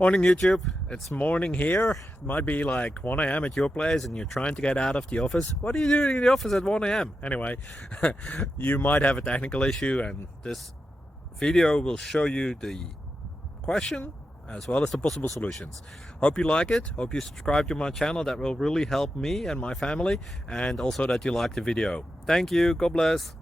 Morning YouTube, it's morning here. It might be like 1 a.m. at your place and you're trying to get out of the office. What are you doing in the office at 1 a.m.? Anyway, you might have a technical issue and this video will show you the question as well as the possible solutions. Hope you like it, hope you subscribe to my channel. That will really help me and my family, and also that you like the video. Thank you, God bless.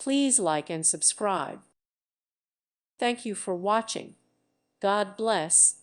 Please like and subscribe. Thank you for watching. God bless.